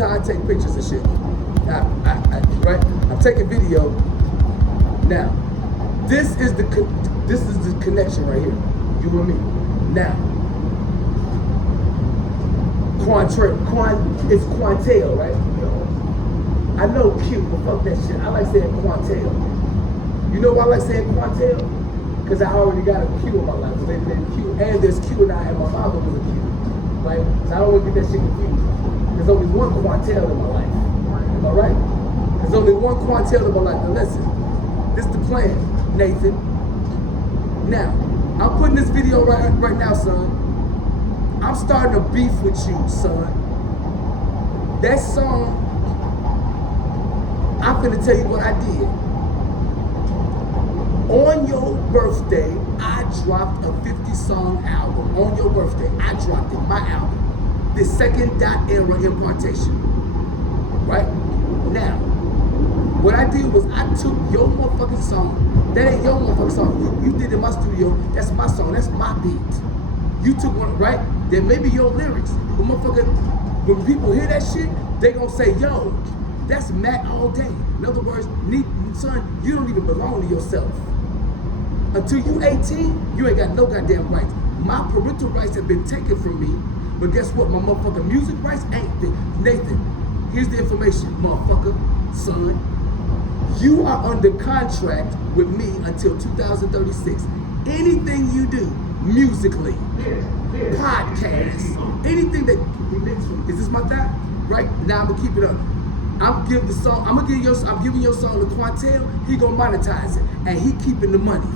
how I take pictures and shit. Right? I'm taking video. Now, this is the connection right here. You and me. Now, it's Quantel, right? I know Q, but fuck that shit. I like saying Quantel. You know why I like saying Quantel? Because I already got a Q in my life. So they named Q, and there's Q and I, and my mama was a Q. Right? So I don't want to get that shit confused. There's only one Quantel in my life. Am I right? There's only one Quantel in my life. Now listen, this is the plan, Nathan. Now, I'm putting this video right now, son. I'm starting a beef with you, son. That song, I'm finna tell you what I did. On your birthday, I dropped a 50-song album. On your birthday, I dropped it, my album. The second era impartation. Right? Now, what I did was I took your motherfucking song. That ain't your motherfucking song. You did it in my studio. That's my song. That's my beat. You took one, right? Then maybe your lyrics. But motherfucker, when people hear that shit, they gonna say, yo, that's Matt all day. In other words, son, you don't even belong to yourself. Until you 18, you ain't got no goddamn rights. My parental rights have been taken from me. But guess what? My motherfucking music rights ain't. Nathan, here's the information, motherfucker, son. You are under contract with me until 2036. Anything you do, musically, podcasts, anything that, is this my thought? Right? Now I'm gonna keep it up. I'm giving your song to Quantel, he gonna monetize it, and he keeping the money.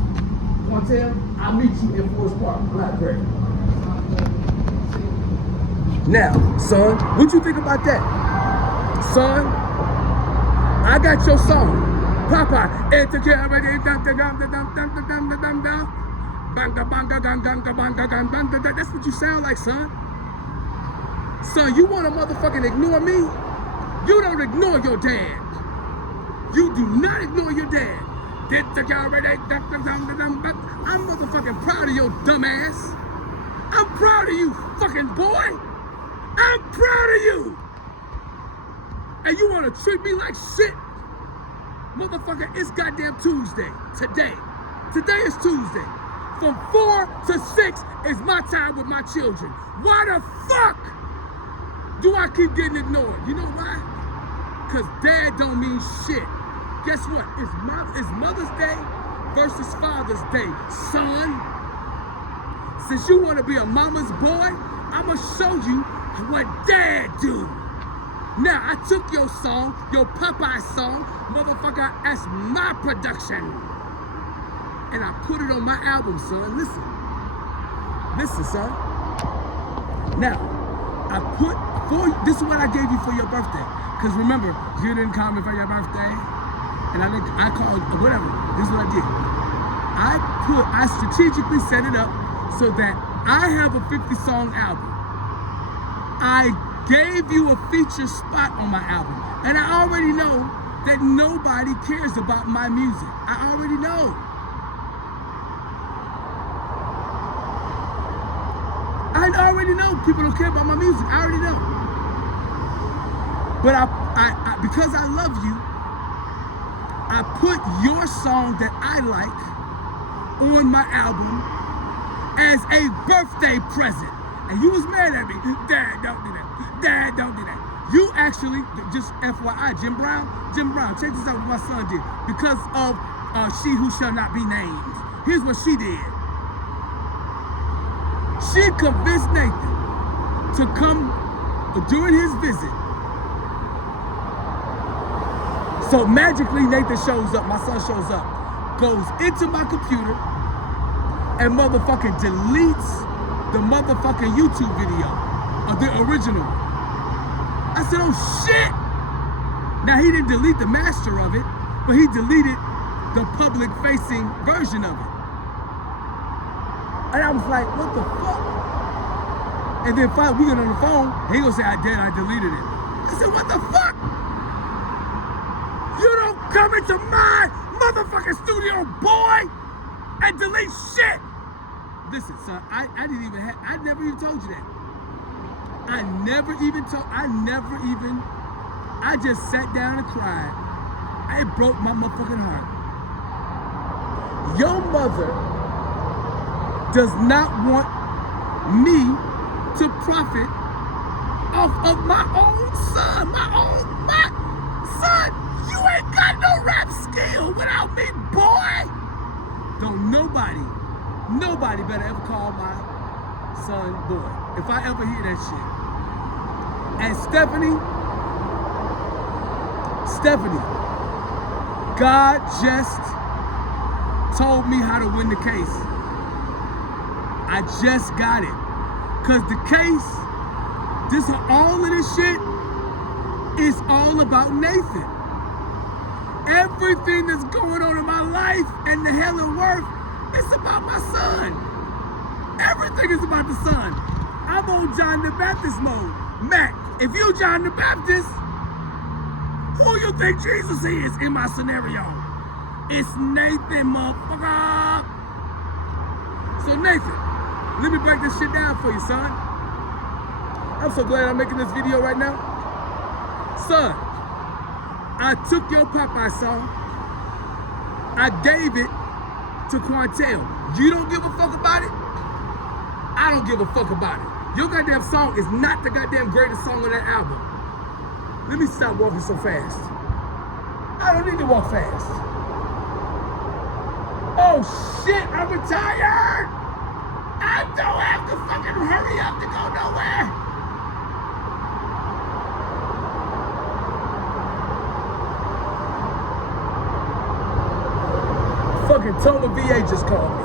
Quantel, I'll meet you in Forest Park, Blackberry. Now, son, what you think about that? Son, I got your song. Papa, that's what you sound like, son. Son, you wanna motherfucking ignore me? You don't ignore your dad. You do not ignore your dad. I'm motherfucking proud of your dumb ass. I'm proud of you, fucking boy. I'm proud of you. And you wanna treat me like shit? Motherfucker, it's goddamn Tuesday. Today is Tuesday. From 4 to 6 is my time with my children. Why the fuck do I keep getting ignored? You know why? Cause dad don't mean shit. Guess what? It's Mother's Day versus Father's Day, son. Since you wanna be a mama's boy, I'ma show you what dad do. Now, I took your song, your Popeye song, motherfucker, as my production. And I put it on my album, son. Listen, son. Now, this is what I gave you for your birthday. Because remember, you didn't call me for your birthday. And I called, whatever. This is what I did. I strategically set it up so that I have a 50-song album. I gave you a feature spot on my album. And I already know that nobody cares about my music. I already know. I already know people don't care about my music. I already know. But I because I love you, I put your song that I like on my album as a birthday present. And you was mad at me. Dad, don't do that. Dad, don't do that. You actually, just FYI, Jim Brown, check this out what my son did. Because of She Who Shall Not Be Named. Here's what she did. She convinced Nathan to come during his visit. So magically Nathan shows up, my son shows up, goes into my computer and motherfucking deletes the motherfucking YouTube video of the original. I said, oh shit! Now he didn't delete the master of it, but he deleted the public facing version of it. And I was like, what the fuck? And then finally we get on the phone, he gonna say, I deleted it. I said, what the fuck? You don't come into my motherfucking studio, boy, and delete shit. Listen, son, I never even told you that. I just sat down and cried. It broke my motherfucking heart. Your mother does not want me to profit off of my own son. My son, you ain't got no rap skill without me, boy. Don't nobody better ever call my son boy. If I ever hear that shit. And Stephanie, God just told me how to win the case. I just got it. Cause the case, all of this shit is all about Nathan. Everything that's going on in my life and the hell and worth, it's about my son. Everything is about the son. I'm on John the Baptist mode. Mac, if you John the Baptist, who you think Jesus is in my scenario? It's Nathan, motherfucker. So Nathan, let me break this shit down for you, son. I'm so glad I'm making this video right now. Son, I took your Popeye song, I gave it to Quantel. You don't give a fuck about it? I don't give a fuck about it. Your goddamn song is not the goddamn greatest song on that album. Let me stop walking so fast. I don't need to walk fast. Oh shit, I'm retired! I don't have to fucking hurry up to go nowhere. Fucking Toma VA just called me.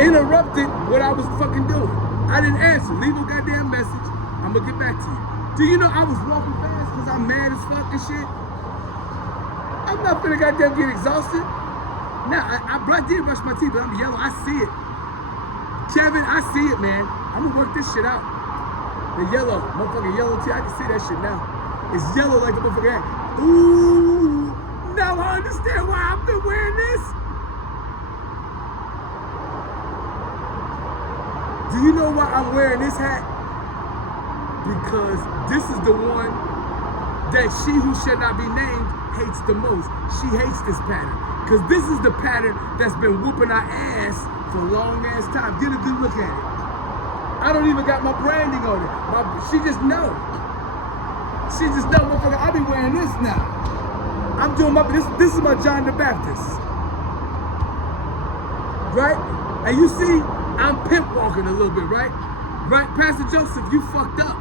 Interrupted what I was fucking doing. I didn't answer. Leave a goddamn message. I'm gonna get back to you. Do you know I was walking fast because I'm mad as fuck and shit? I'm not finna goddamn get exhausted. Now, I did brush my teeth, but I'm yellow. I see it. Kevin, I see it, man. I'm gonna work this shit out. The yellow, motherfucking yellow teeth. I can see that shit now. It's yellow like a motherfucking hat. Ooh, now I understand why I've been wearing this. Do you know why I'm wearing this hat? Because this is the one that she who shall not be named hates the most. She hates this pattern. Because this is the pattern that's been whooping our ass for a long ass time. Get a good look at it. I don't even got my branding on it. She just know. She just know, motherfucker, I be wearing this now. I'm doing this is my John the Baptist. Right? And you see, I'm pimp walking a little bit, right? Right, Pastor Joseph, you fucked up.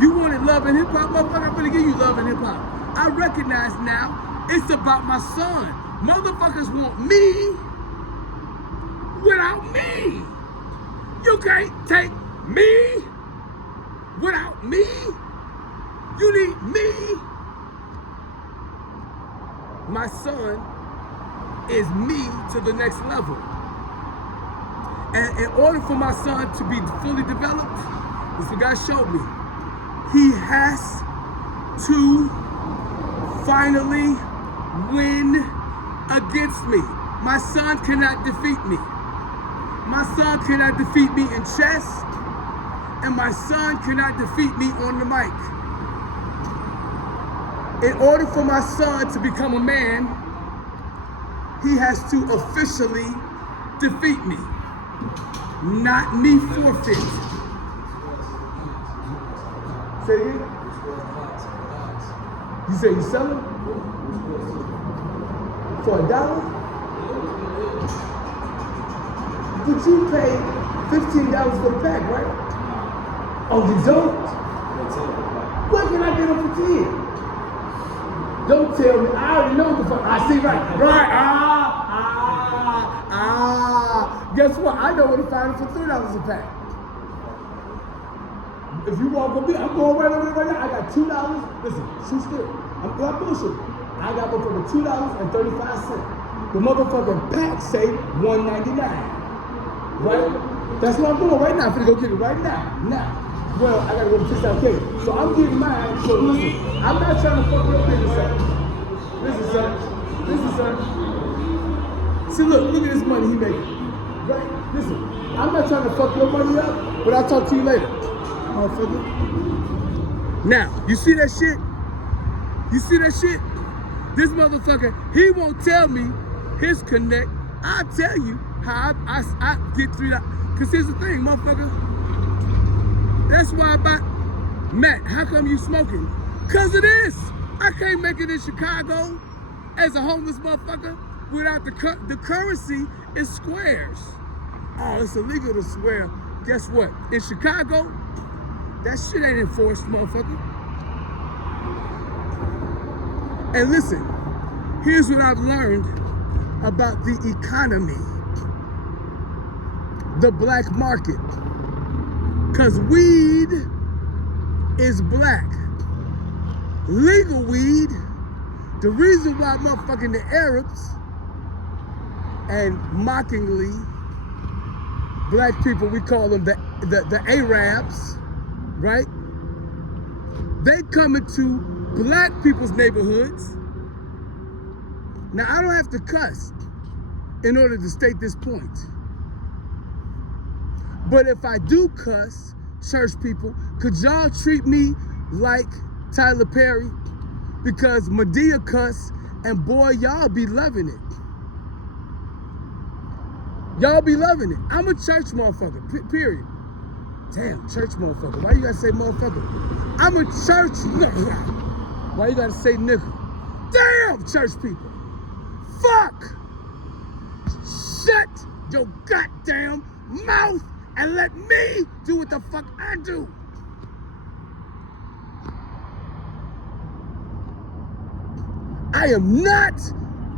You wanted love and hip hop, motherfucker, I'm gonna give you love and hip hop. I recognize now, it's about my son. Motherfuckers want me without me. You can't take me without me. You need me. My son is me to the next level. And in order for my son to be fully developed, this is what God showed me. He has to finally win against me. My son cannot defeat me. My son cannot defeat me in chess, and my son cannot defeat me on the mic. In order for my son to become a man, he has to officially defeat me, not me forfeit. Say it again? You say you selling? For $1? But you pay $15 for the pack, right? Oh, you don't? Where can I get them for 10? Don't tell me. I already know the fuck. I see right. Right. Guess what? I know where to find them for $3 a pack. If you walk with me, I'm going right over there right now. I got $2. Listen, shoot still. I'm not bullshit. I got motherfucking $2.35. The motherfucking pack say $1.99. Right? That's what I'm doing right now. I'm gonna go get it right now. Now. Well, I gotta go to Fish Out Cake. So I'm getting mine. So listen, I'm not trying to fuck your business up. Listen, son. Listen, son. See, look at this money he making. Right? Listen, I'm not trying to fuck your money up, but I'll talk to you later. motherfucker. Now, you see that shit? You see that shit? This motherfucker, he won't tell me his connect. I'll tell you how I get through that. Cause here's the thing, motherfucker. That's why I buy, Matt, how come you smoking? Cause of this. I can't make it in Chicago as a homeless motherfucker without the currency is squares. Oh, it's illegal to swear. Guess what? In Chicago, that shit ain't enforced, motherfucker. And listen, here's what I've learned about the economy, the black market. Cause weed is black. Legal weed, the reason why motherfucking the Arabs and mockingly black people, we call them the Arabs, right? They come into black people's neighborhoods. Now, I don't have to cuss in order to state this point. But if I do cuss, church people, could y'all treat me like Tyler Perry? Because Madea cuss, and boy, y'all be loving it. Y'all be loving it. I'm a church motherfucker, period. Damn, church motherfucker. Why you gotta say motherfucker? I'm a church nigga. Why you gotta say nigga? Damn, church people. Fuck! Shut your goddamn mouth and let me do what the fuck I do. I am not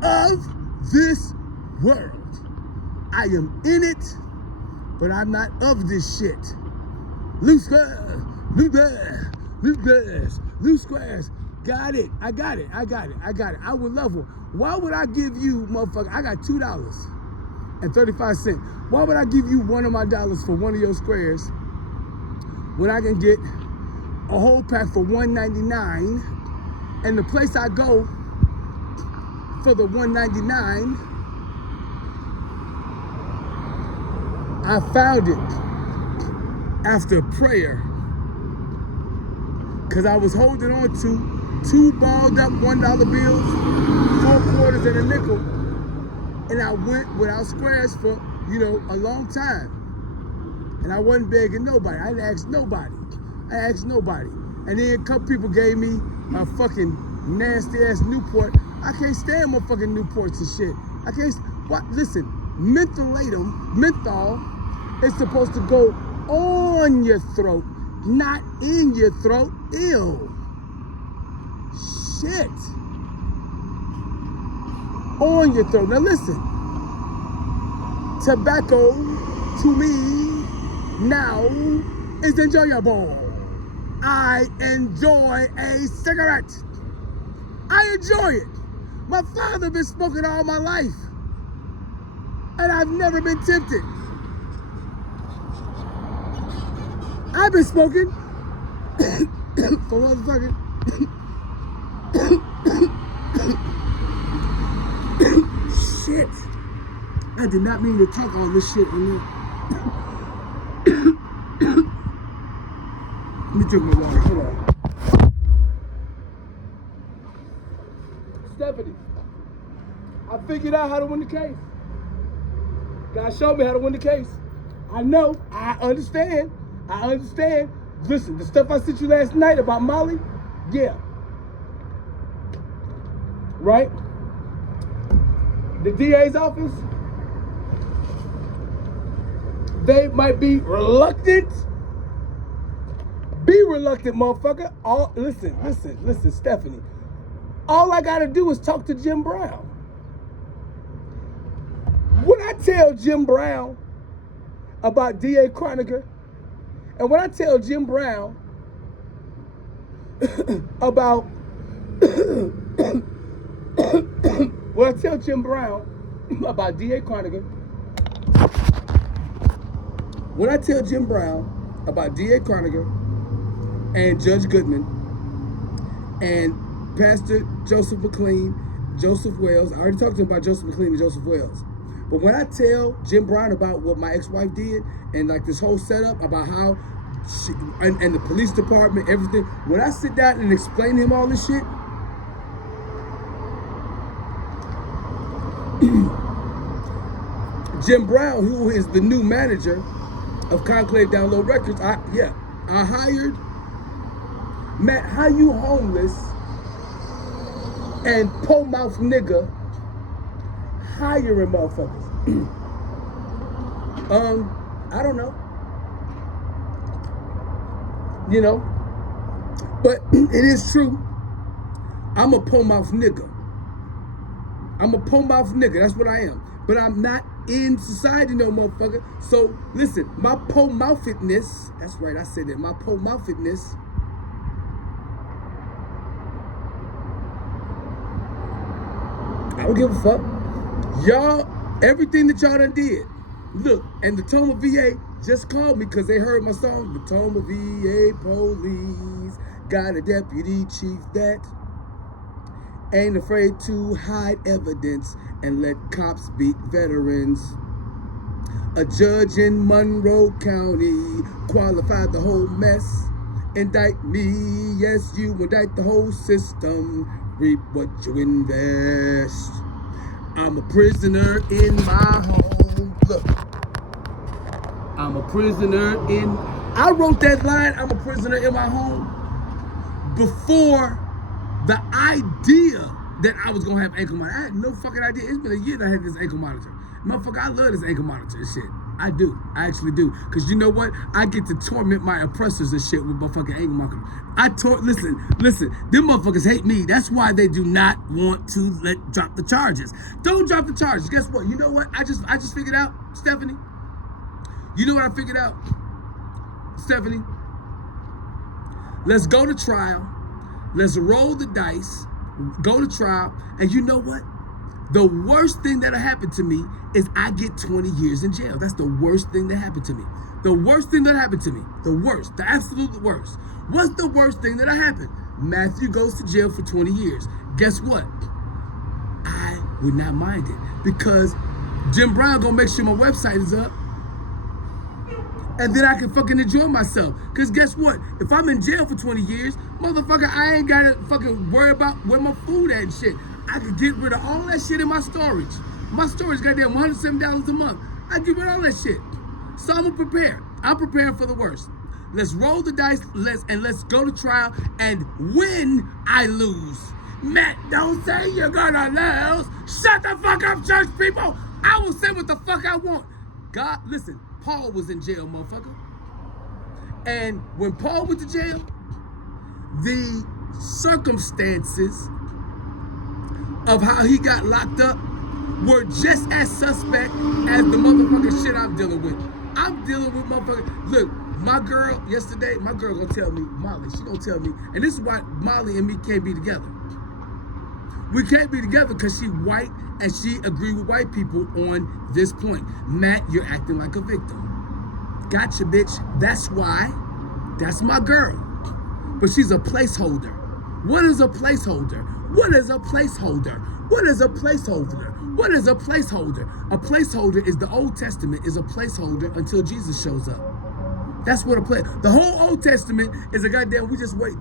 of this world. I am in it, but I'm not of this shit. Loose squares, loose grass, loose grass, loose squares. Got it. I got it. I got it. I got it. I would love one. Why would I give you, motherfucker? I got $2.35. Why would I give you one of my dollars for one of your squares when I can get a whole pack for $1.99, and the place I go for the $1.99, I found it after prayer, because I was holding on to 2 balled up $1 bills, 4 quarters and a nickel, and I went without squares for, you know, a long time. And I wasn't begging nobody. I didn't ask nobody. I asked nobody. And then a couple people gave me a fucking nasty ass Newport. I can't stand motherfucking Newports and shit. I can't, what? Listen, menthol is supposed to go on your throat, not in your throat. Ew. Shit. On your throat. Now listen, tobacco to me now is enjoyable. I enjoy a cigarette. I enjoy it. My father been smoking all my life, and I've never been tempted. I've been smoking for motherfucking shit. I did not mean to talk all this shit on there. Let me drink my water. Hold on. Stephanie, I figured out how to win the case. God showed me how to win the case. I know. I understand. I understand. Listen, the stuff I sent you last night about Molly, yeah. Right? The DA's office, they might be reluctant. Be reluctant, motherfucker. Listen, Stephanie. All I gotta do is talk to Jim Brown. When I tell Jim Brown about D.A. Croniger, and when I tell Jim Brown about when I tell Jim Brown about D.A. Croniger, when I tell Jim Brown about D.A. Croniger and Judge Goodman and Pastor Joseph McLean, Joseph Wells, I already talked to him about Joseph McLean and Joseph Wells. But when I tell Jim Brown about what my ex-wife did and like this whole setup about how and the police department, everything. When I sit down and explain to him all this shit, Jim Brown, who is the new manager of Conclave Download Records, I hired Matt. How you homeless and pole mouth nigga hiring motherfuckers? I don't know. You know, but it is true. I'm a pole mouth nigga. I'm a pole mouth nigga. That's what I am. But I'm not in society no motherfucker. So listen, my pole mouthedness. That's right, I said it. My pole mouthedness. I don't give a fuck. Y'all, everything that y'all done did. Look, and the Toma VA just called me because they heard my song. The Toma VA police got a deputy chief that ain't afraid to hide evidence and let cops beat veterans. A judge in Monroe County qualified the whole mess. Indict me, yes, you indict the whole system. Reap what you invest. I'm a prisoner in my home. Look, I'm a prisoner in. I wrote that line, I'm a prisoner in my home, before the idea that I was gonna have ankle monitor. I had no fucking idea. It's been a year that I had this ankle monitor. Motherfucker, I love this ankle monitor and shit. I do. I actually do. Cause you know what? I get to torment my oppressors and shit with my fucking ankle monitor. Listen, them motherfuckers hate me. That's why they do not want to drop the charges. Don't drop the charges. Guess what? You know what? I just figured out, Stephanie. You know what I figured out? Stephanie, let's go to trial. Let's roll the dice, go to trial, and you know what? The worst thing that'll happen to me is I get 20 years in jail. That's the worst thing that happened to me. The worst thing that happened to me. The worst, the absolute worst. What's the worst thing that happened? Matthew goes to jail for 20 years. Guess what? I would not mind it because Jim Brown gonna make sure my website is up. And then I can fucking enjoy myself. Cause guess what? If I'm in jail for 20 years, motherfucker, I ain't gotta fucking worry about where my food at and shit. I could get rid of all that shit in my storage. My storage goddamn $107 a month. I get rid of all that shit. So I'm prepared. I'm preparing for the worst. Let's roll the dice, let's go to trial, and when I lose, Matt, don't say you're gonna lose. Shut the fuck up, church people. I will say what the fuck I want. God, listen. Paul was in jail, motherfucker. And when Paul went to jail, the circumstances of how he got locked up were just as suspect as the motherfucking shit I'm dealing with. I'm dealing with motherfucker. Look, my girl yesterday, my girl gonna tell me, Molly, she gonna tell me, and this is why Molly and me can't be together. We can't be together because she white and she agree with white people on this point. Matt, you're acting like a victim. Gotcha, bitch. That's why. That's my girl. But she's a placeholder. What is a placeholder? What is a placeholder? What is a placeholder? What is a placeholder? A placeholder is the Old Testament is a placeholder until Jesus shows up. That's what a place. The whole Old Testament is a goddamn, we just wait.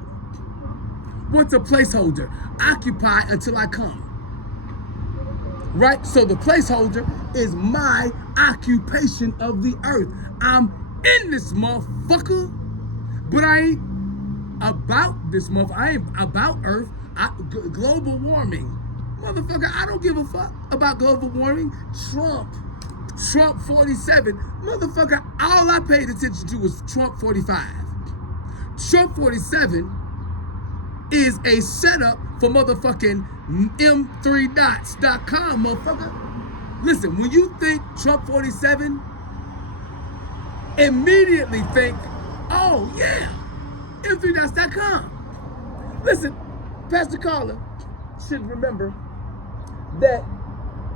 What's a placeholder? Occupy until I come. Right? So the placeholder is my occupation of the earth. I'm in this motherfucker, but I ain't about this motherfucker. I ain't about earth. Global warming. Motherfucker, I don't give a fuck about global warming. Trump 47. Motherfucker, all I paid attention to was Trump 45. Trump 47 is a setup for motherfucking M3dots.com, motherfucker. Listen, when you think Trump 47, immediately think, oh yeah, M3dots.com. Listen, Pastor Carla should remember that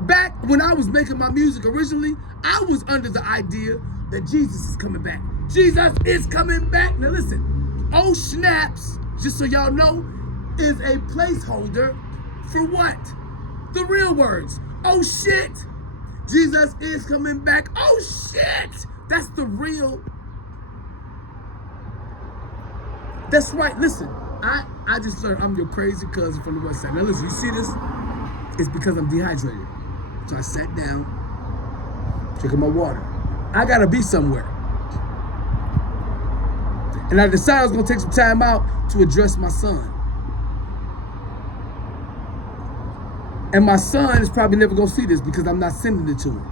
back when I was making my music originally, I was under the idea that Jesus is coming back. Jesus is coming back. Now listen, oh snaps, just so y'all know, is a placeholder for what? The real words. Oh shit, Jesus is coming back. Oh shit, that's the real That's right. Listen, I just learned I'm your crazy cousin from the west side. Now listen, you see this? It's because I'm dehydrated. So I sat down, drinking my water. I gotta be somewhere. And I decided I was gonna take some time out to address my son. And my son is probably never gonna see this because I'm not sending it to him.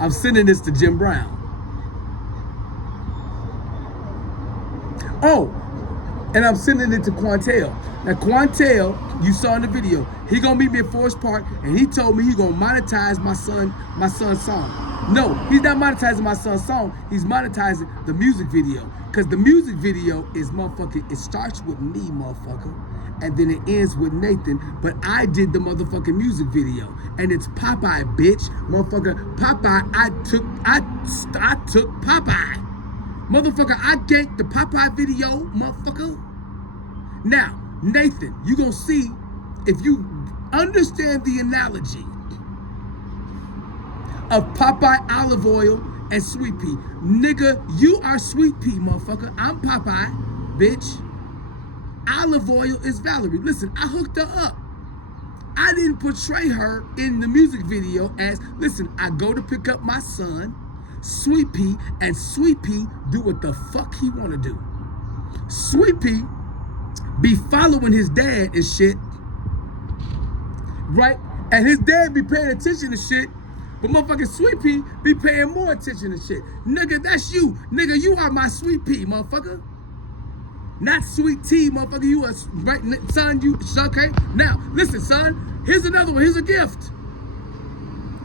I'm sending this to Jim Brown. Oh, and I'm sending it to Quantel. Now Quantel, you saw in the video, he gonna meet me at Forest Park, and he told me he gonna monetize my son's song. No, he's not monetizing my son's song. He's monetizing the music video, cause the music video is motherfucking. It starts with me, motherfucker, and then it ends with Nathan. But I did the motherfucking music video, and it's Popeye, bitch, motherfucker. Popeye, I took Popeye. Motherfucker, I ganked the Popeye video, motherfucker. Now, Nathan, you gonna see, if you understand the analogy of Popeye olive oil and Sweet Pea. Nigga, you are Sweet Pea, motherfucker. I'm Popeye, bitch. Olive oil is Valerie. Listen, I hooked her up. I didn't portray her in the music video as, listen, I go to pick up my son, Sweet Pea, and Sweet Pea do what the fuck he wanna do. Sweet Pea be following his dad and shit, right? And his dad be paying attention to shit, but motherfucking Sweet Pea be paying more attention to shit. Nigga, that's you. Nigga, you are my Sweet Pea, motherfucker. Not Sweet Tea, motherfucker. You are, right, son, you, okay? Now, listen, son, here's another one. Here's a gift.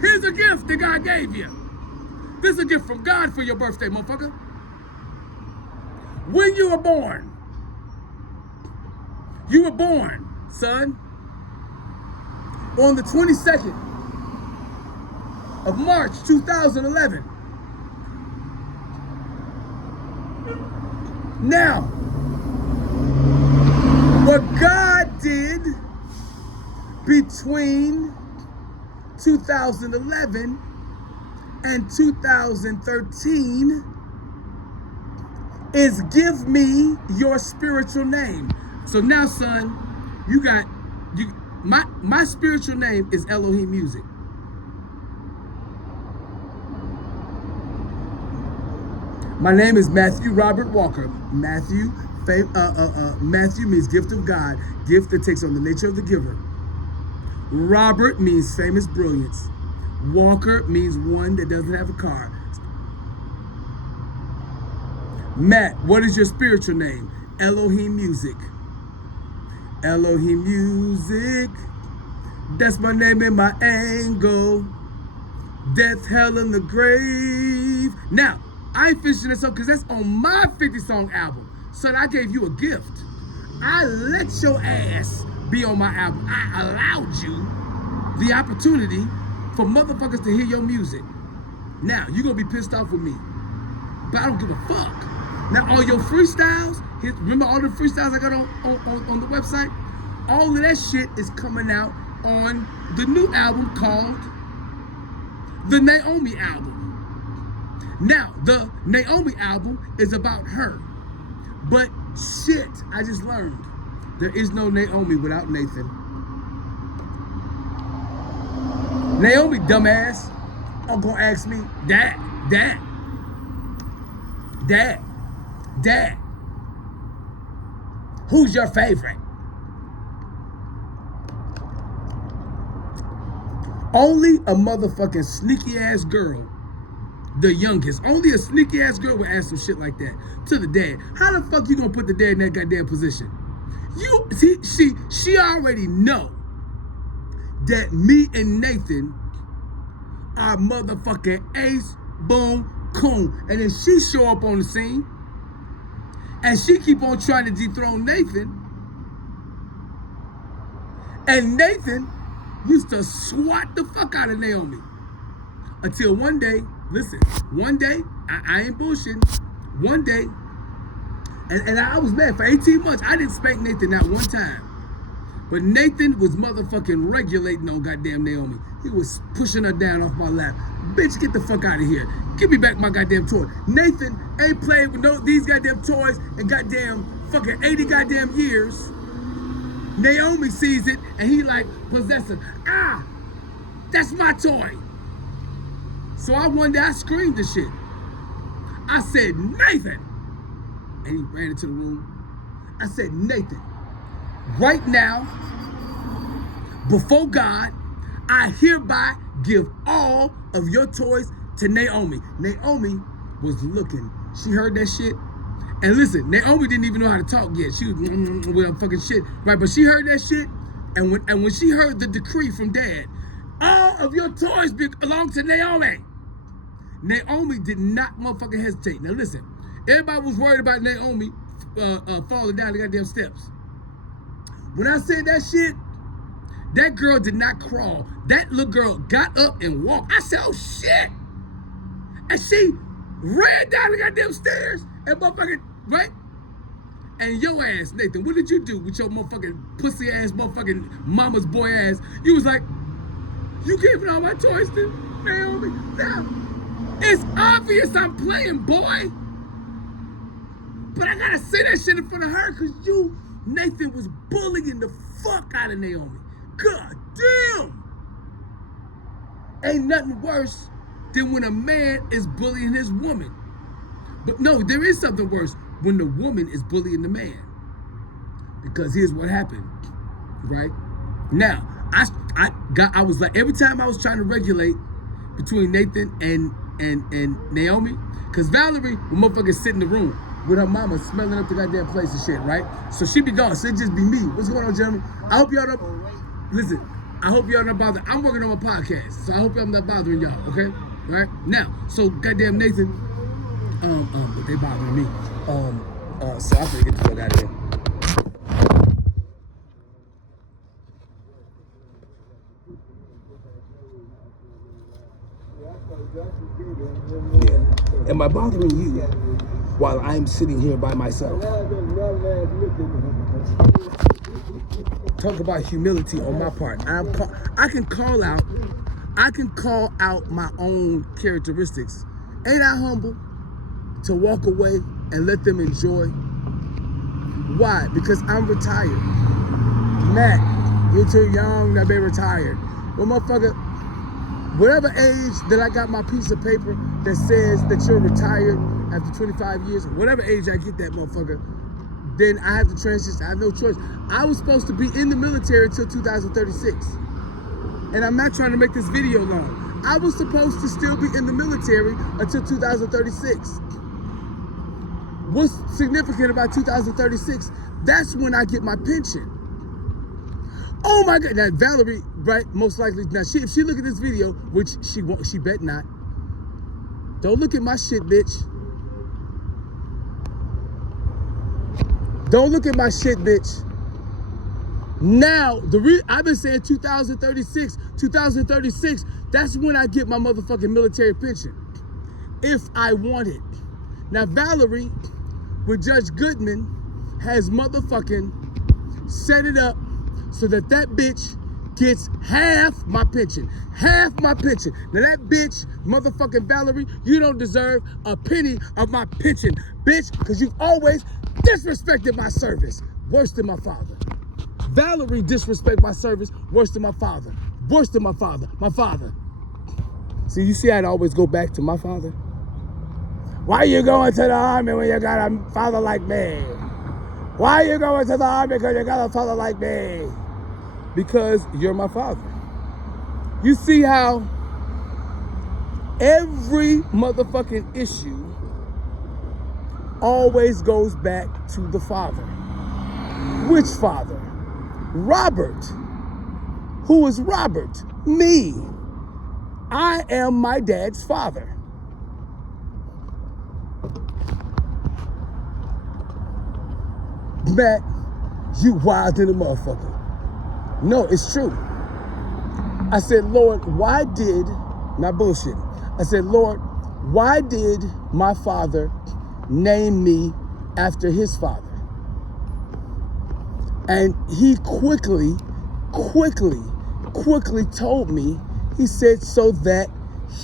Here's a gift that God gave you. This is a gift from God for your birthday, motherfucker. When you were born, son, on the 22nd of March 2011. Now, what God did between 2011 and 2013 is give me your spiritual name. So now, son, my spiritual name is Elohim Music. My name is Matthew Robert Walker. Matthew means gift of God, gift that takes on the nature of the giver. Robert means famous brilliance. Walker means one that doesn't have a car. Matt, what is your spiritual name? Elohim Music. Elohim Music. That's my name in my angle. Death, hell, and the grave. Now, I ain't finishing this up because that's on my 50-song album. So I gave you a gift. I let your ass be on my album. I allowed you the opportunity for motherfuckers to hear your music. Now, you're going to be pissed off with me. But I don't give a fuck. Now, all your freestyles, remember all the freestyles I got on the website? All of that shit is coming out on the new album called the Naomi album. Now, the Naomi album is about her. But shit, I just learned. There is no Naomi without Nathan. Naomi, dumbass, are gonna ask me, Dad, who's your favorite? Only a motherfucking sneaky ass girl, the youngest, only a sneaky ass girl would ask some shit like that to the dad. How the fuck you gonna put the dad in that goddamn position? You see, she already know that me and Nathan are motherfucking ace, boom, coon. And then she show up on the scene and she keep on trying to dethrone Nathan. And Nathan used to swat the fuck out of Naomi. Until one day, listen, one day, I ain't bullshitting, one day, and I was mad for 18 months. I didn't spank Nathan not one time. But Nathan was motherfucking regulating on goddamn Naomi. He was pushing her down off my lap. Bitch, get the fuck out of here. Give me back my goddamn toy. Nathan ain't playing with these goddamn toys and goddamn fucking 80 goddamn years. Naomi sees it and he like possessive. Ah, that's my toy. So one day I screamed the shit. I said, Nathan. And he ran into the room. I said, Nathan, right now, before God, I hereby give all of your toys to Naomi. Naomi was looking. She heard that shit. And listen, Naomi didn't even know how to talk yet. She was with her fucking shit, right? But she heard that shit, and when she heard the decree from Dad, all of your toys belong to Naomi. Naomi did not motherfucking hesitate. Now listen, everybody was worried about Naomi falling down the goddamn steps. When I said that shit, that girl did not crawl. That little girl got up and walked. I said, oh shit. And she ran down the goddamn stairs and motherfucking, right? And your ass, Nathan, what did you do with your motherfucking pussy ass, motherfucking mama's boy ass? You was like, you giving all my toys to Naomi? Now, it's obvious I'm playing, boy. But I gotta say that shit in front of her because you, Nathan, was bullying the fuck out of Naomi. God damn! Ain't nothing worse than when a man is bullying his woman. But no, there is something worse when the woman is bullying the man. Because here's what happened, right? Now, I was like, every time I was trying to regulate between Nathan and Naomi, because Valerie would motherfucking sit in the room with her mama smelling up the goddamn place and shit, right? So she be gone, so it just be me. What's going on, Jeremy? I hope y'all don't, listen, I hope y'all not bother. I'm working on a podcast, so I hope I'm not bothering y'all, okay? All right? Now, so goddamn Nathan, but they bothering me. So I'm gonna get the fuck out of here. Yeah. Am I bothering you while I'm sitting here by myself? Talk about humility on my part. I can call out my own characteristics. Ain't I humble to walk away and let them enjoy? Why? Because I'm retired. Matt, you're too young to be retired. Well, motherfucker, whatever age that I got my piece of paper that says that you're retired after 25 years, whatever age I get that motherfucker, then I have to transition. I have no choice. I was supposed to be in the military until 2036. And I'm not trying to make this video long. I was supposed to still be in the military until 2036. What's significant about 2036? That's when I get my pension. Oh my God! Now Valerie, right? Most likely, now if she look at this video, which she won't, she bet not. Don't look at my shit, bitch. Don't look at my shit, bitch. Now I've been saying 2036, 2036. That's when I get my motherfucking military pension, if I want it. Now Valerie, with Judge Goodman, has motherfucking set it up so that bitch gets half my pension. Half my pension. Now that bitch, motherfucking Valerie, you don't deserve a penny of my pension, bitch, because you've always disrespected my service. Worse than my father. Valerie disrespect my service worse than my father. Worse than my father. My father. See, you see I'd always go back to my father? Why are you going to the army when you got a father like me? Why are you going to the army because you got a father like me? Because you're my father. You see how every motherfucking issue always goes back to the father. Which father? Robert. Who is Robert? Me. I am my dad's father. Matt, you wild in a motherfucker. No, it's true. I said, Lord, why did, not bullshit. I said, Lord, why did my father name me after his father? And he quickly told me, he said, so that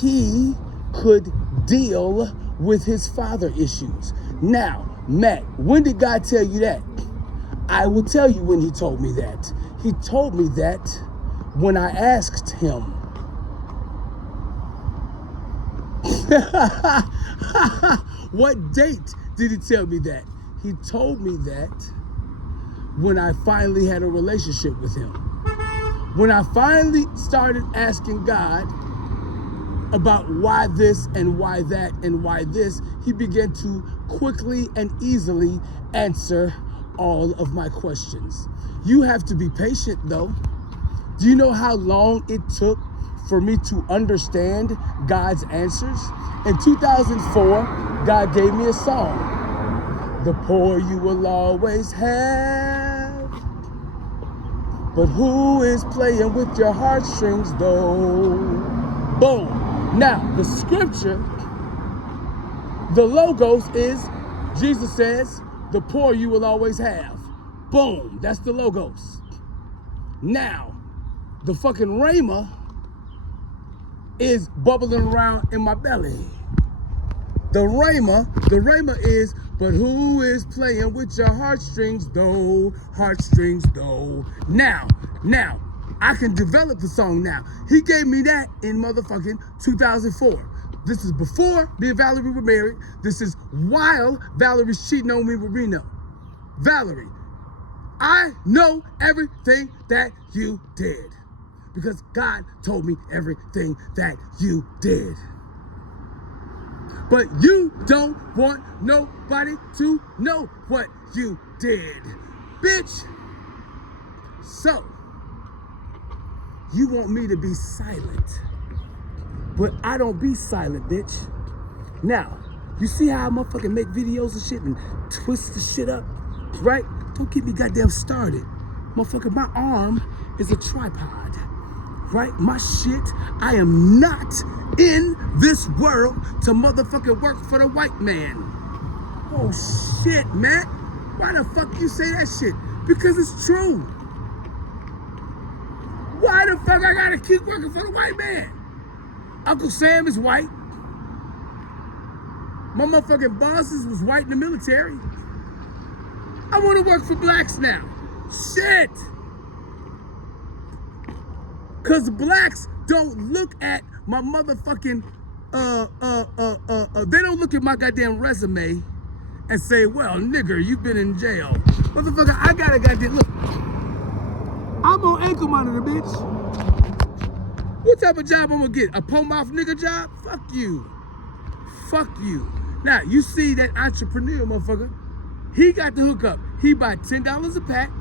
he could deal with his father issues. Now, Matt, when did God tell you that? I will tell you when he told me that. He told me that when I asked him. What date did he tell me that? He told me that when I finally had a relationship with him. When I finally started asking God about why this and why that and why this, he began to quickly and easily answer all of my questions. You have to be patient though. Do you know how long it took for me to understand God's answers? In 2004, God gave me a song. The poor you will always have, but who is playing with your heartstrings though? Boom. Now, the scripture, the logos is, Jesus says, the poor you will always have. Boom. That's the logos. Now, the fucking rhema is bubbling around in my belly. The rhema is, but who is playing with your heartstrings though? Heartstrings though. Now, I can develop the song now. He gave me that in motherfucking 2004. This is before me and Valerie were married. This is while Valerie's cheating on me with Reno. Valerie, I know everything that you did because God told me everything that you did. But you don't want nobody to know what you did, bitch. So, you want me to be silent, but I don't be silent, bitch. Now, you see how I motherfucking make videos and shit and twist the shit up, right? Don't get me goddamn started. Motherfucker, my arm is a tripod, right? My shit, I am not in this world to motherfucking work for the white man. Oh shit, Matt. Why the fuck you say that shit? Because it's true. Why the fuck I gotta keep working for the white man? Uncle Sam is white. My motherfucking bosses was white in the military. I wanna work for blacks now. Shit. Cause blacks don't look at my motherfucking, they don't look at my goddamn resume and say, well, nigger, you've been in jail. Motherfucker, I got a goddamn, look, I'm on ankle monitor, bitch. What type of job I'm gonna get? A po-mouth nigga job? Fuck you. Fuck you. Now, you see that entrepreneur, motherfucker, he got the hookup. He buy $10 a pack,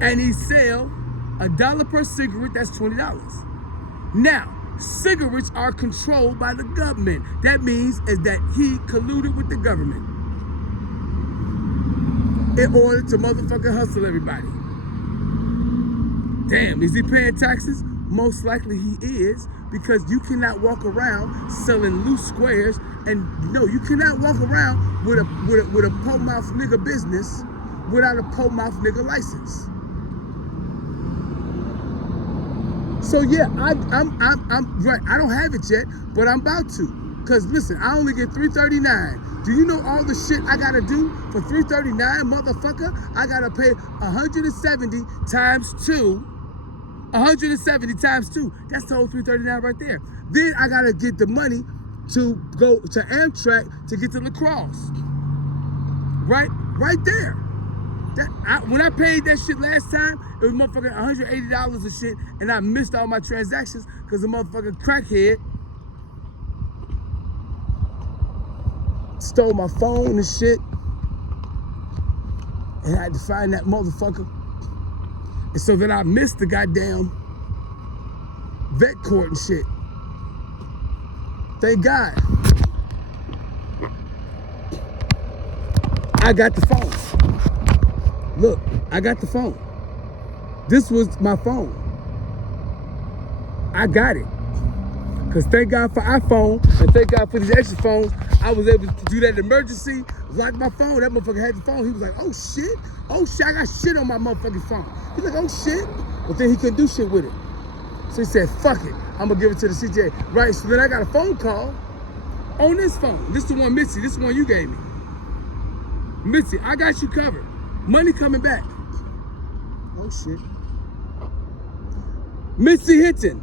and he sell $1 per cigarette, that's $20. Now, cigarettes are controlled by the government. That means is that he colluded with the government in order to motherfucking hustle everybody. Damn, is he paying taxes? Most likely he is, because you cannot walk around selling loose squares, and no, you cannot walk around with a po-mouth nigga business without a po-mouth nigga license. So yeah, I'm right. I don't have it yet, but I'm about to. Cause listen, I only get $339. Do you know all the shit I gotta do for $339, motherfucker? I gotta pay 170 times 2. 170 times 2. That's the whole $339 right there. Then I gotta get the money to go to Amtrak to get to La Crosse. Right there. When I paid that shit last time, it was motherfucking $180 and shit, and I missed all my transactions because the motherfucking crackhead stole my phone and shit, and I had to find that motherfucker. And so then I missed the goddamn vet court and shit. Thank God. I got the phone. Look, I got the phone. This was my phone. I got it. Because thank God for iPhone, and thank God for these extra phones, I was able to do that emergency, lock my phone. That motherfucker had the phone. He was like, oh shit, I got shit on my motherfucking phone. He's like, oh shit. But then he couldn't do shit with it. So he said, fuck it, I'm gonna give it to the CJ. Right, so then I got a phone call On this phone. This is the one, Mitzi. This is the one you gave me. Mitzi, I got you covered. Money coming back. Oh shit. Mitzi Hinton.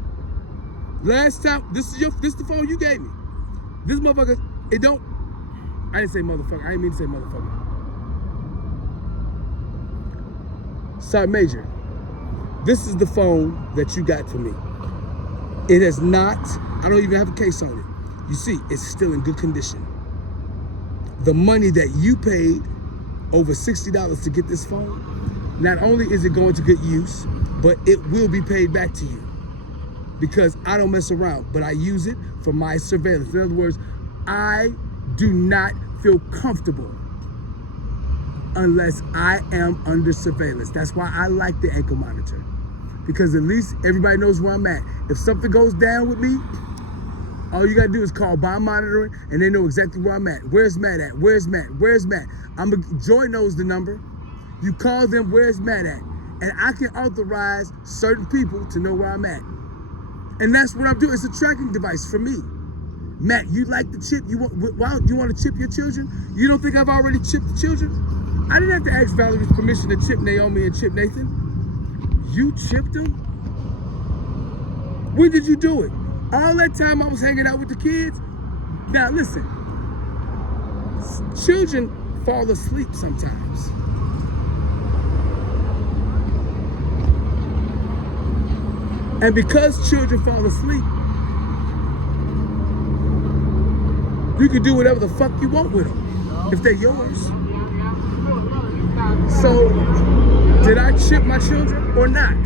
Last time, this is the phone you gave me. This motherfucker, it don't. I didn't say motherfucker. I didn't mean to say motherfucker. Sorry, Major. This is the phone that you got for me. It has not, I don't even have a case on it. You see, it's still in good condition. The money that you paid, over $60 to get this phone, not only is it going to good use, but it will be paid back to you. Because I don't mess around, but I use it for my surveillance. In other words, I do not feel comfortable unless I am under surveillance. That's why I like the ankle monitor. Because at least everybody knows where I'm at. If something goes down with me, all you gotta do is call by monitoring and they know exactly where I'm at. Where's Matt at? Where's Matt? Where's Matt? Joy knows the number. You call them, where's Matt at? And I can authorize certain people to know where I'm at. And that's what I'm doing. It's a tracking device for me. Matt, you like the chip? You want to chip your children? You don't think I've already chipped the children? I didn't have to ask Valerie's permission to chip Naomi and chip Nathan. You chipped them? When did you do it? All that time I was hanging out with the kids? Now listen, children fall asleep sometimes. And because children fall asleep, you can do whatever the fuck you want with them, if they're yours. So, did I chip my children or not?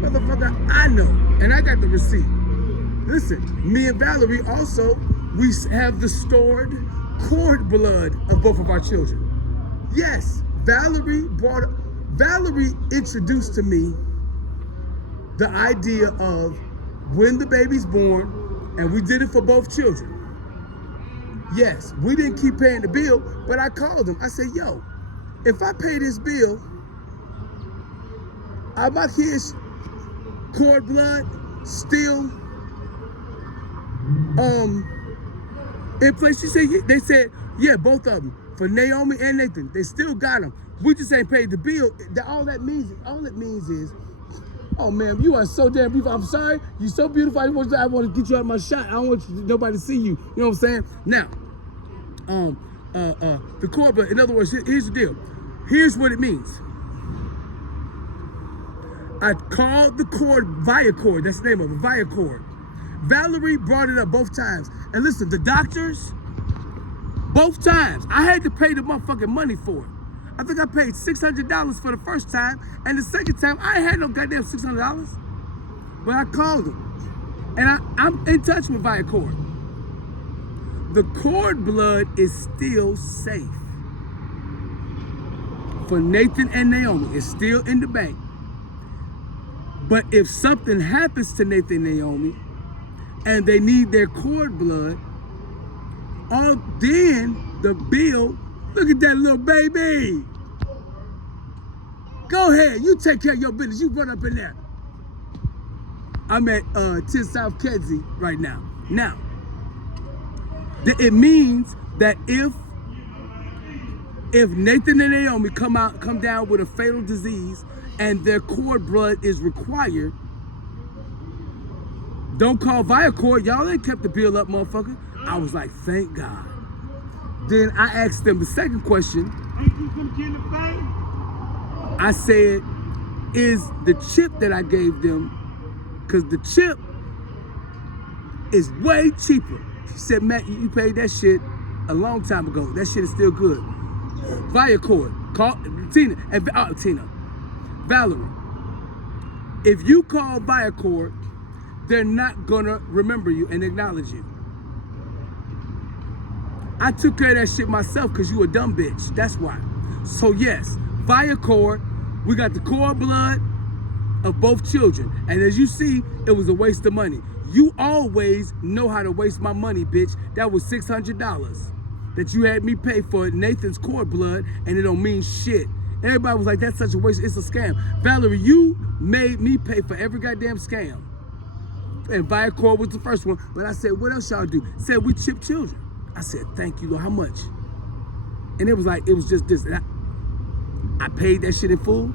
Motherfucker, I know, and I got the receipt. Listen, me and Valerie also, we have the stored cord blood of both of our children. Yes, Valerie introduced to me the idea of when the baby's born, and we did it for both children. Yes, we didn't keep paying the bill, but I called him. I said, yo, if I pay this bill, are my kids' cord blood still in place? They said, yeah, both of them. For Naomi and Nathan, they still got them. We just ain't paid the bill. All it means is, oh man, you are so damn beautiful. I'm sorry, you're so beautiful. I want to get you out of my shot. I don't want nobody to see you. You know what I'm saying? Now, the cord blood, in other words, here's the deal. Here's what it means. I called the cord Viacord. That's the name of it, Viacord. Valerie brought it up both times. And listen, the doctors, both times, I had to pay the motherfucking money for it. I think I paid $600 for the first time, and the second time, I ain't had no goddamn $600. But I called them, and I'm in touch with Viacord. The cord blood is still safe. For Nathan and Naomi, it's still in the bank. But if something happens to Nathan and Naomi, and they need their cord blood, then the bill, look at that little baby. Go ahead, you take care of your business. You run up in there. I'm at 10 South Kedzie right now. Now, it means that if Nathan and Naomi come down with a fatal disease and their cord blood is required, don't call Viacord. Y'all ain't kept the bill up, motherfucker. I was like, thank God. Then I asked them the second question. I said, is the chip that I gave them, because the chip is way cheaper. She said, Matt, you paid that shit a long time ago. That shit is still good. Viacord, call Tina, Valerie. If you call Viacord, they're not gonna remember you and acknowledge you. I took care of that shit myself because you a dumb bitch. That's why. So yes, Viacord, we got the cord blood of both children. And as you see, it was a waste of money. You always know how to waste my money, bitch. That was $600 that you had me pay for Nathan's cord blood, and it don't mean shit. Everybody was like, that's such a waste, it's a scam. Valerie, you made me pay for every goddamn scam. And Viacor was the first one. But I said, what else y'all do? Said, we chip children. I said, thank you, Lord. How much? And it was like, it was just this. And I paid that shit in full.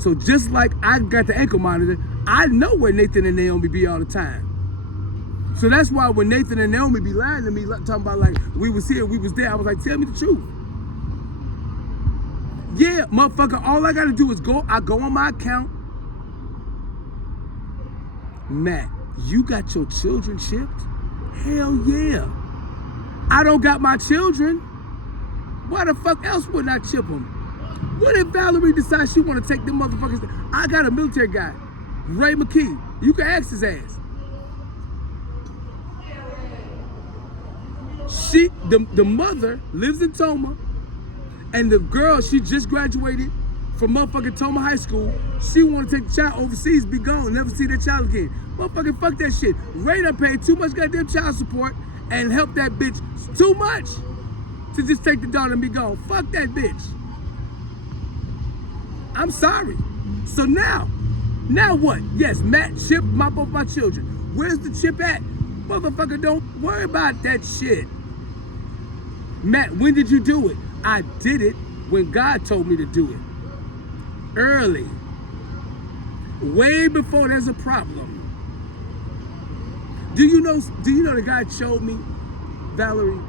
So just like I got the ankle monitor, I know where Nathan and Naomi be all the time. So that's why when Nathan and Naomi be lying to me, talking about like, we was here, we was there, I was like, tell me the truth. Yeah, motherfucker, all I gotta do is I go on my account. Matt, you got your children chipped? Hell yeah. I don't got my children. Why the fuck else wouldn't I chip them? What if Valerie decides she want to take them motherfuckers? I got a military guy, Ray McKee. You can ask his ass. The mother lives in Toma, and the girl, she just graduated from motherfucking Toma High School. She want to take the child overseas, be gone, never see that child again. Motherfucking fuck that shit. Ray done paid too much goddamn child support and help that bitch too much to just take the daughter and be gone. Fuck that bitch. I'm sorry. So now what? Yes, Matt chipped both my children. Where's the chip at? Motherfucker, don't worry about that shit. Matt, when did you do it? I did it when God told me to do it. Early. Way before there's a problem. Do you know that God showed me, Valerie,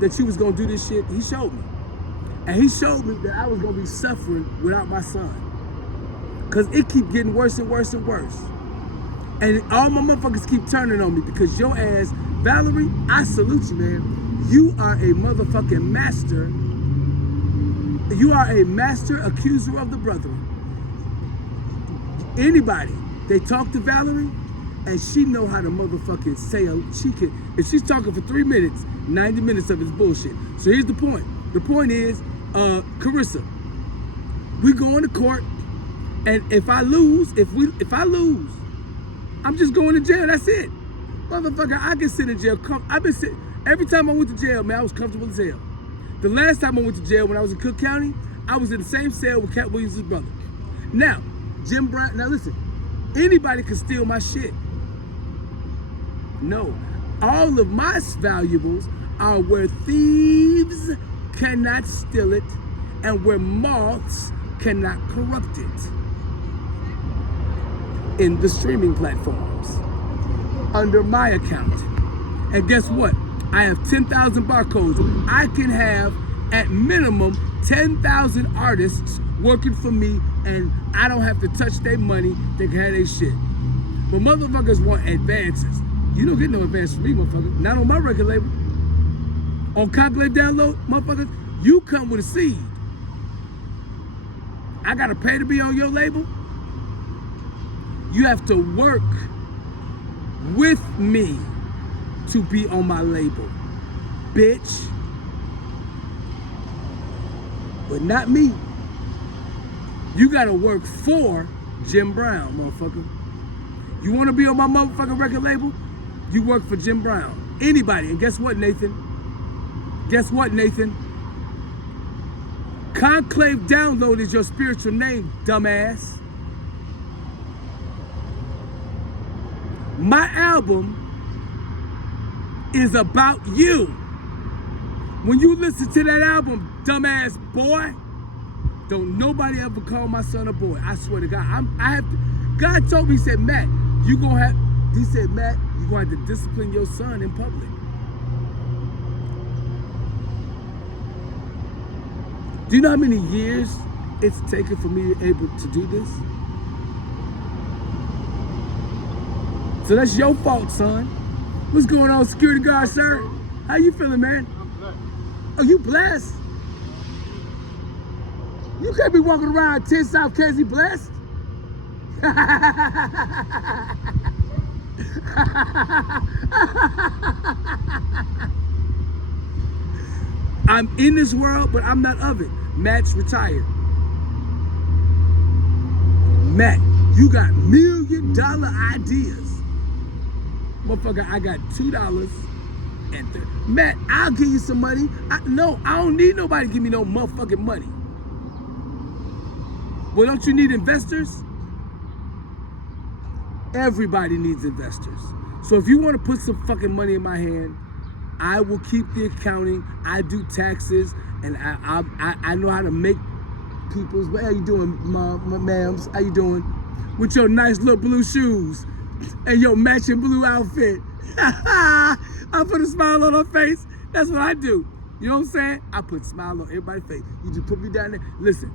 that you was gonna do this shit? He showed me. And he showed me that I was gonna be suffering without my son. Cause it keep getting worse and worse and worse. And all my motherfuckers keep turning on me because your ass, Valerie, I salute you, man. You are a motherfucking master. You are a master accuser of the brethren. Anybody, they talk to Valerie, and she know how to motherfucking say, if she's talking for 3 minutes, 90 minutes of it's bullshit. So here's the point. The point is, Carissa, we go into court, and if I lose, I'm just going to jail. That's it. Motherfucker, I can sit in jail. Every time I went to jail, man, I was comfortable as hell. The last time I went to jail when I was in Cook County, I was in the same cell with Cat Williams' brother. Now, Jim Brown, now listen, anybody can steal my shit. No, all of my valuables are where thieves cannot steal it and where moths cannot corrupt it. In the streaming platforms, under my account. And guess what? I have 10,000 barcodes. I can have, at minimum, 10,000 artists working for me, and I don't have to touch their money. They can have their shit. But motherfuckers want advances. You don't get no advance from me, motherfucker. Not on my record label. On Conclave Download, motherfuckers, you come with a seed. I gotta pay to be on your label. You have to work with me to be on my label, bitch. But not me. You gotta work for Jim Brown, motherfucker. You wanna be on my motherfucking record label? You work for Jim Brown. Anybody. And guess what, Nathan? Guess what, Nathan? Conclave Download is your spiritual name, dumbass. My album is about you. When you listen to that album, dumbass boy, don't nobody ever call my son a boy. I swear to God. God told me, he said, Matt, you're gonna have to discipline your son in public. Do you know how many years it's taken for me to be able to do this? So that's your fault, son. What's going on, security guard, sir? How you feeling, man? I'm blessed. Oh, you blessed? You can't be walking around 10 South Casey blessed. I'm in this world, but I'm not of it. Matt's retired. Matt, you got $1 million ideas. Motherfucker, I got $2 and Matt, I'll give you some money. No, I don't need nobody to give me no motherfucking money. Well, don't you need investors? Everybody needs investors. So if you want to put some fucking money in my hand, I will keep the accounting. I do taxes, and I know how to make people's. How you doing, ma'ams? How you doing? With your nice little blue shoes and your matching blue outfit. I put a smile on her face. That's what I do. You know what I'm saying? I put a smile on everybody's face. You just put me down there. Listen,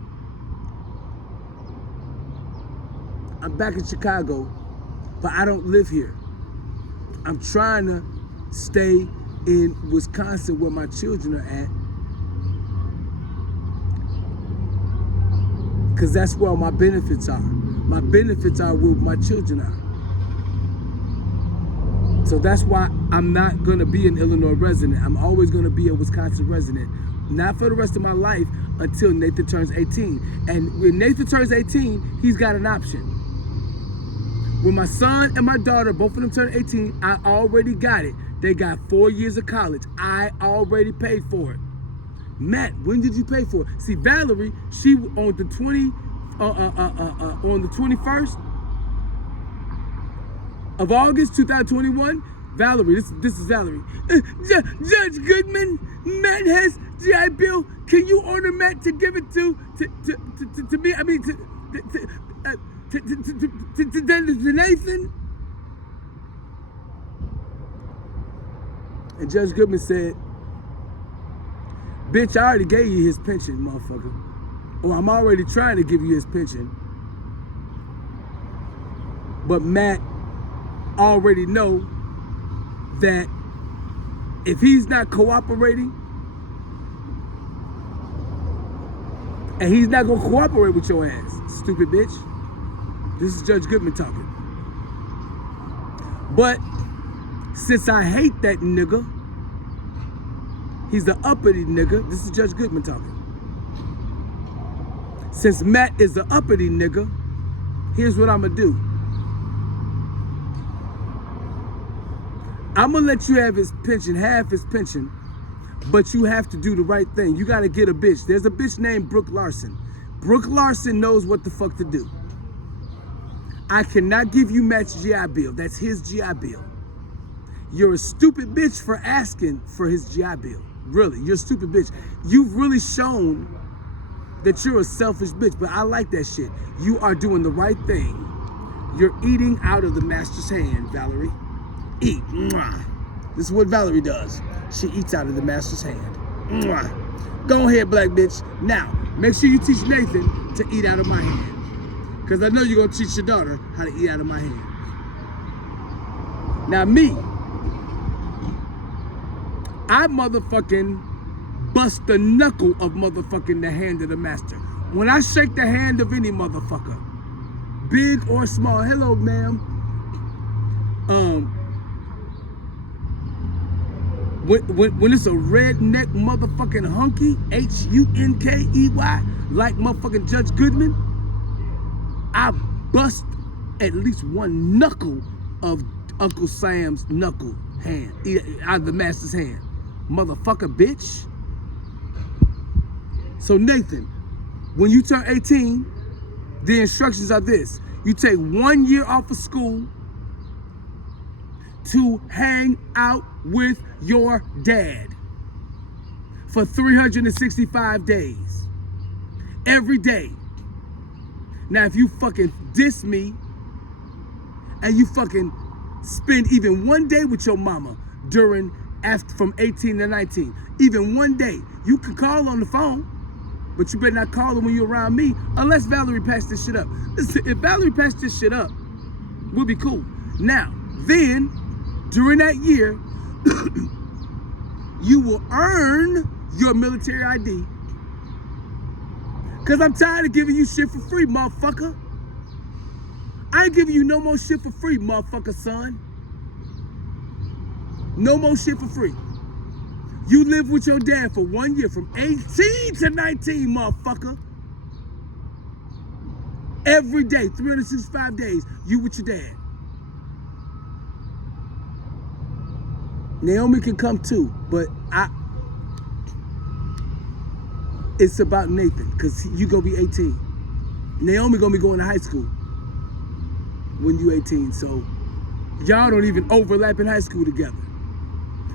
I'm back in Chicago, but I don't live here. I'm trying to stay in Wisconsin where my children are at, because that's where all my benefits are. My benefits are where my children are. So that's why I'm not gonna be an Illinois resident. I'm always gonna be a Wisconsin resident. Not for the rest of my life until Nathan turns 18. And when Nathan turns 18, he's got an option. When my son and my daughter, both of them turn 18, I already got it. They got 4 years of college. I already paid for it. Matt, when did you pay for it? See, Valerie, she on the 21st of August 2021. Valerie, this is Valerie. Judge Goodman, Matt has GI Bill. Can you order Matt to give it to me? I mean to Nathan? And Judge Goodman said, bitch, I already gave you his pension, motherfucker. Or I'm already trying to give you his pension. But Matt already know that if he's not cooperating, and he's not gonna cooperate with your ass, stupid bitch. This is Judge Goodman talking. But since I hate that nigga, he's the uppity nigga. This is Judge Goodman talking. Since Matt is the uppity nigga, here's what I'm gonna do. I'm gonna let you have his pension, half his pension, but you have to do the right thing. You gotta get a bitch. There's a bitch named Brooke Larson. Brooke Larson knows what the fuck to do. I cannot give you Matt's GI Bill. That's his GI Bill. You're a stupid bitch for asking for his GI Bill. Really, you're a stupid bitch. You've really shown that you're a selfish bitch, but I like that shit. You are doing the right thing. You're eating out of the master's hand, Valerie. Eat. Mwah. This is what Valerie does. She eats out of the master's hand. Mwah. Go ahead, black bitch. Now, make sure you teach Nathan to eat out of my hand. Because I know you're going to teach your daughter how to eat out of my hand. Now, me, I motherfucking bust the knuckle of motherfucking the hand of the master. When I shake the hand of any motherfucker, big or small, hello, ma'am. When it's a redneck motherfucking hunky, H-U-N-K-E-Y, like motherfucking Judge Goodman, I bust at least one knuckle of Uncle Sam's knuckle hand, out of the master's hand. Motherfucker, bitch. So Nathan, when you turn 18, the instructions are this. You take 1 year off of school to hang out with your dad for 365 days. Every day. Now, if you fucking diss me and you fucking spend even 1 day with your mama from 18 to 19, even 1 day, you can call on the phone, but you better not call her when you're around me unless Valerie passed this shit up. Listen, if Valerie passed this shit up, we'll be cool. Now, then, during that year, you will earn your military ID. Because I'm tired of giving you shit for free, motherfucker. I ain't giving you no more shit for free, motherfucker, son. No more shit for free. You live with your dad for 1 year, from 18 to 19, motherfucker. Every day, 365 days, you with your dad. Naomi can come too, but it's about Nathan, because you gonna be 18. Naomi gonna be going to high school when you 18, so Y'all don't even overlap in high school together.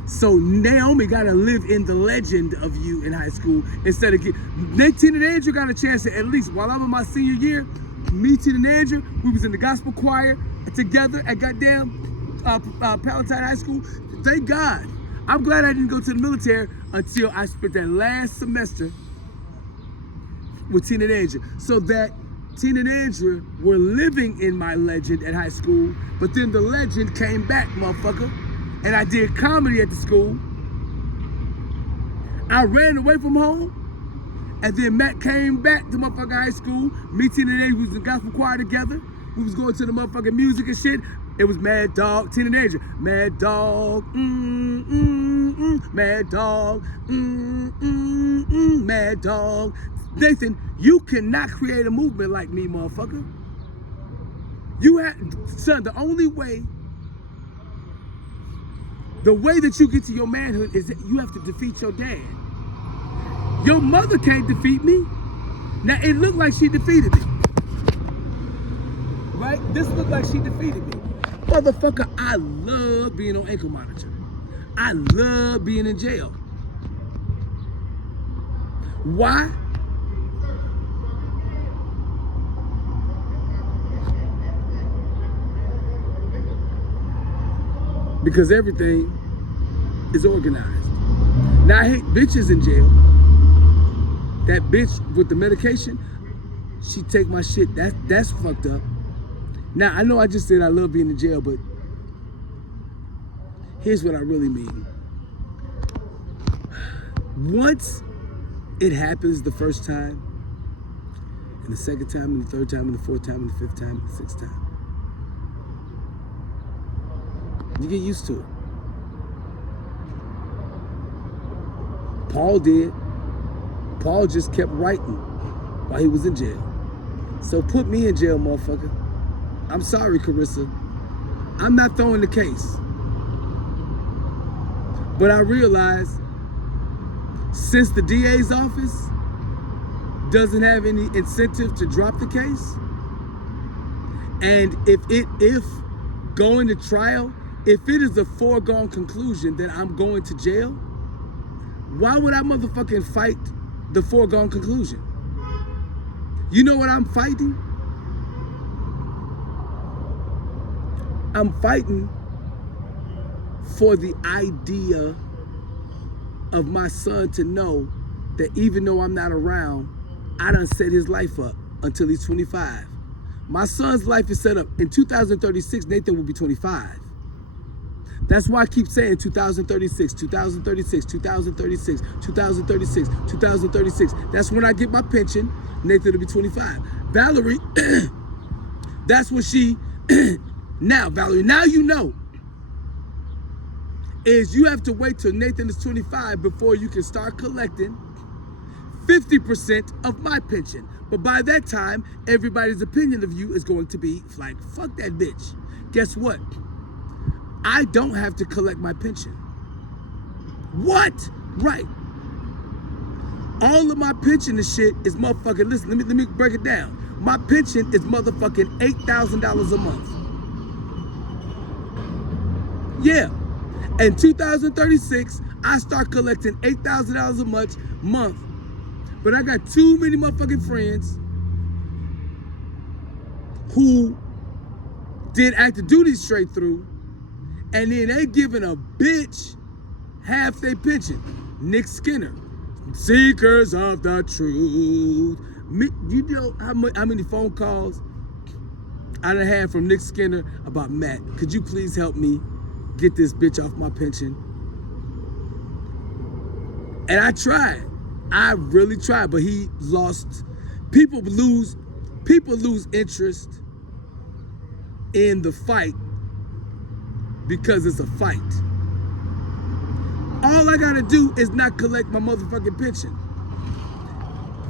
So Naomi gotta live in the legend of you in high school instead of Tina and Andrew got a chance to, at least while I'm in my senior year, me, Tina and Andrew, we was in the gospel choir together at goddamn Palatine High School. Thank God. I'm glad I didn't go to the military until I spent that last semester with Tina and Andrew. So that Tina and Andrew were living in my legend at high school, but then the legend came back, motherfucker. And I did comedy at the school. I ran away from home. And then Matt came back to motherfucking high school. Me, Tina and Andrew, we was in the gospel choir together. We was going to the motherfucking music and shit. It was Mad Dog, Tina and Andrew. Mad Dog, Mad Dog, Mad Dog. Nathan, you cannot create a movement like me, motherfucker. Son, the only way, the way that you get to your manhood is that you have to defeat your dad. Your mother can't defeat me. Now, it looked like she defeated me. Right? This looked like she defeated me. Motherfucker, I love being on ankle monitor. I love being in jail. Why? Because everything is organized. Now, I hate bitches in jail. That bitch with the medication, she take my shit. That's fucked up. Now, I know I just said I love being in jail, but here's what I really mean. Once it happens the first time, and the second time, and the third time, and the fourth time, and the fifth time, and the sixth time, you get used to it. Paul did. Paul just kept writing while he was in jail. So put me in jail, motherfucker. I'm sorry, Carissa. I'm not throwing the case. But I realize since the DA's office doesn't have any incentive to drop the case, and if going to trial, if it is a foregone conclusion that I'm going to jail, why would I motherfucking fight the foregone conclusion? You know what I'm fighting? I'm fighting for the idea of my son to know that even though I'm not around, I done set his life up until he's 25. My son's life is set up. In 2036, Nathan will be 25. That's why I keep saying 2036, 2036, 2036, 2036, 2036. That's when I get my pension. Nathan will be 25. Valerie, that's when she, now Valerie, now you know, is you have to wait till Nathan is 25 before you can start collecting 50% of my pension. But by that time, everybody's opinion of you is going to be like, fuck that bitch. Guess what? I don't have to collect my pension. What? Right. All of my pension and shit is motherfucking, listen, let me break it down. My pension is motherfucking $8,000 a month. Yeah. In 2036, I start collecting $8,000 a month. But I got too many motherfucking friends who did active duty straight through, and then they giving a bitch half their pension. Nick Skinner, seekers of the truth. You know how many phone calls I done had from Nick Skinner about, Matt, could you please help me get this bitch off my pension? And I tried. I really tried, but he lost. People lose interest in the fight because it's a fight. All I gotta do is not collect my motherfucking pension.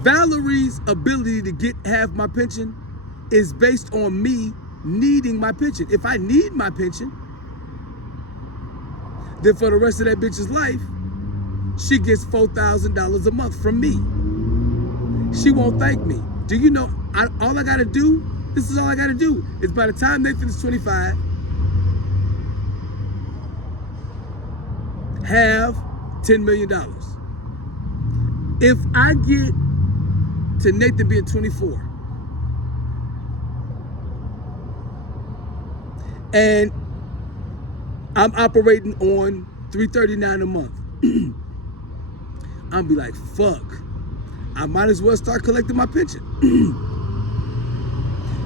Valerie's ability to get half my pension is based on me needing my pension. If I need my pension, then for the rest of that bitch's life, she gets $4,000 a month from me. She won't thank me. Do you know, all I gotta do, this is all I gotta do, is by the time Nathan is 25, have $10 million. If I get to Nathan being 24, and I'm operating on $339 a month, I'll be like, fuck, I might as well start collecting my pension.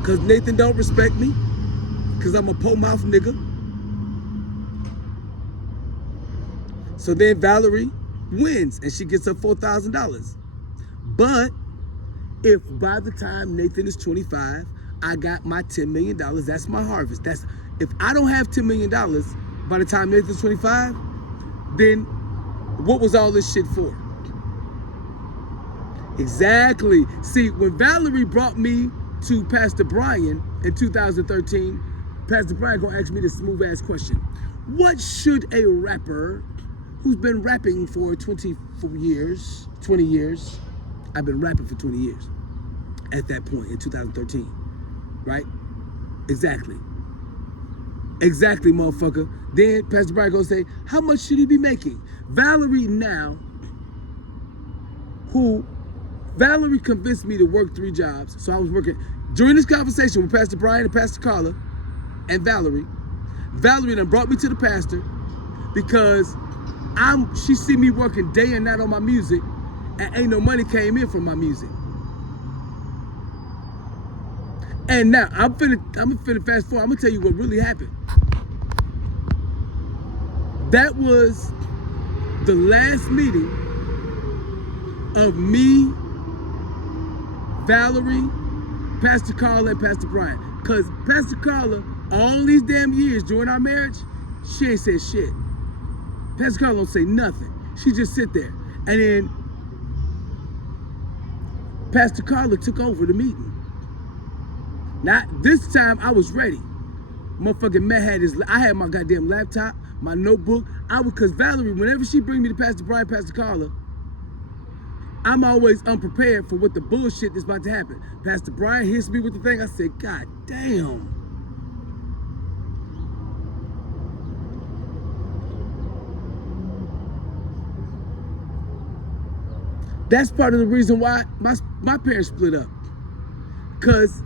Cause Nathan don't respect me, cause I'm a po mouth nigga. So then Valerie wins and she gets her $4,000. But if by the time Nathan is 25, I got my $10 million, that's my harvest. If I don't have $10 million by the time Nathan's 25, then what was all this shit for? Exactly. See, when Valerie brought me to Pastor Brian in 2013, Pastor Brian gonna ask me this smooth ass question. What should a rapper who's been rapping for 20 years, I've been rapping for 20 years at that point in 2013, right? Exactly, motherfucker. Then Pastor Brian gonna say, how much should he be making? Valerie convinced me to work 3 jobs. So I was working, during this conversation with Pastor Brian and Pastor Carla and Valerie done brought me to the pastor because she see me working day and night on my music and ain't no money came in from my music. And now I'm finna fast forward. I'm gonna tell you what really happened. That was the last meeting of me, Valerie, Pastor Carla, and Pastor Brian. Cause Pastor Carla, all these damn years during our marriage, she ain't said shit. Pastor Carla don't say nothing. She just sit there. And then Pastor Carla took over the meeting. Now, this time I was ready. Motherfucking Matt I had my goddamn laptop, my notebook. Cause Valerie, whenever she bring me to Pastor Brian, Pastor Carla, I'm always unprepared for what the bullshit that's about to happen. Pastor Brian hits me with the thing, I said, God damn. That's part of the reason why my parents split up. Cause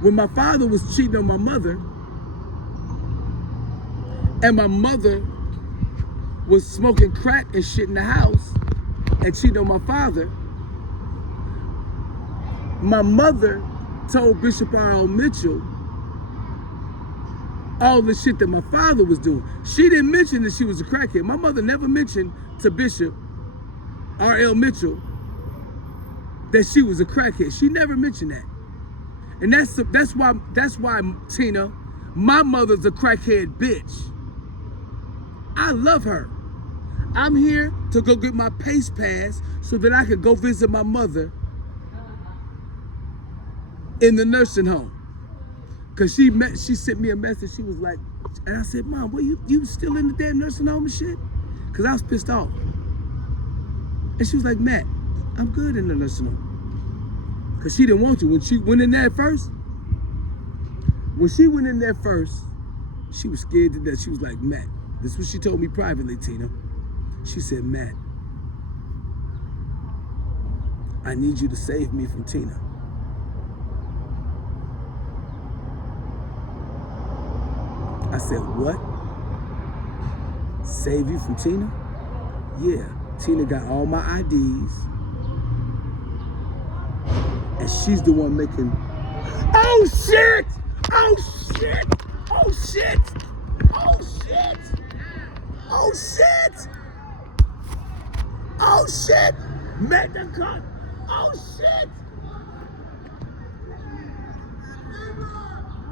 when my father was cheating on my mother, and my mother was smoking crack and shit in the house and cheating on my father, my mother told Bishop R.L. Mitchell all the shit that my father was doing. She didn't mention that she was a crackhead. My mother never mentioned to Bishop R.L. Mitchell that she was a crackhead. She never mentioned that. And that's why Tina, my mother's a crackhead bitch. I love her. I'm here to go get my PACE pass so that I can go visit my mother in the nursing home. Cause she sent me a message. She was like, and I said, Mom, what you still in the damn nursing home and shit? Cause I was pissed off. And she was like, Matt, I'm good in the nursing home. Cause she didn't want to. When she went in there first, she was scared to death. She was like, Matt, this is what she told me privately, Tina. She said, Matt, I need you to save me from Tina. I said, what? Save you from Tina? Yeah, Tina got all my IDs. And she's the one making, oh shit! Oh shit! Oh shit! Oh shit! Oh shit! Oh shit! Make the cut! Oh shit!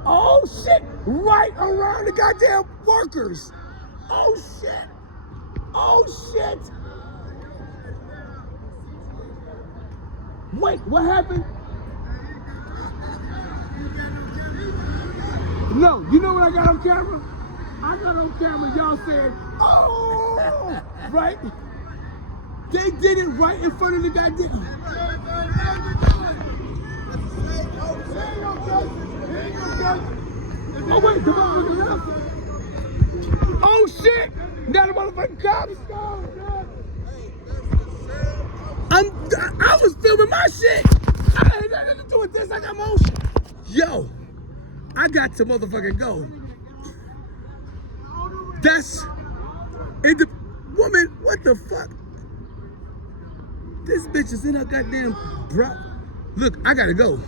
Oh shit! Right around the goddamn workers! Oh shit! Oh shit! Wait, what happened? No, you know what I got on camera? I got on camera, y'all said, oh, right? They did it right in front of the goddamn. Oh wait, come on, oh shit! fucking cops. I was filming my shit. I ain't got nothing to do with this. I got motion. Yo, I got to motherfucking go. That's the woman. What the fuck? This bitch is in her goddamn bra. Look, I gotta go.